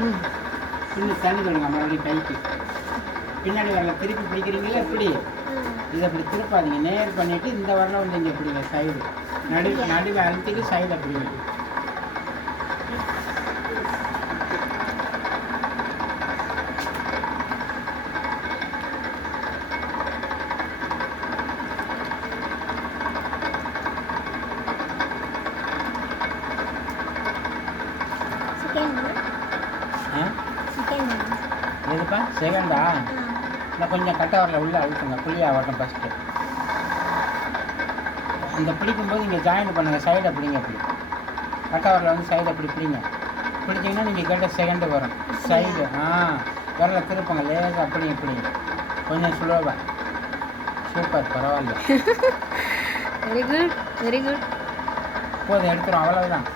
ம். இன்னும் தண்ணி விடுங்க மறுபடியும் கைக்கு. பின்னாடி வரல திருப்பி பிடிக்கிறீங்களா எப்படி? இதை அப்படி திருப்பாதீங்க. நேர் பண்ணிவிட்டு இந்த வரல வந்து இங்கே பிடிங்க சைடு. நடுவில் அழுத்திட்டு சைடை பிடிங்க. எதுப்பா செகண்டா? இல்லை கொஞ்சம் கட்ட வரல உள்ளே அழுத்துங்க. புள்ளியாக வரட்டும் ஃபஸ்ட்டு. இந்த பிடிக்கும்போது இங்கே ஜாயின் பண்ணுங்கள். சைடை பிடிங்க. அப்படி கட்ட வரல வந்து சைடை அப்படி பிடிங்க. பிடிச்சிங்கன்னா நீங்கள் கேட்ட செகண்டு வரும். சைடு வரல திருப்பங்க. லேசாக அப்படி இப்படி கொஞ்சம் ஸ்லோவாக. சூப்பர், பரவாயில்ல. Very good, very good. போதும், எடுத்துரும். அவ்வளவுதான்.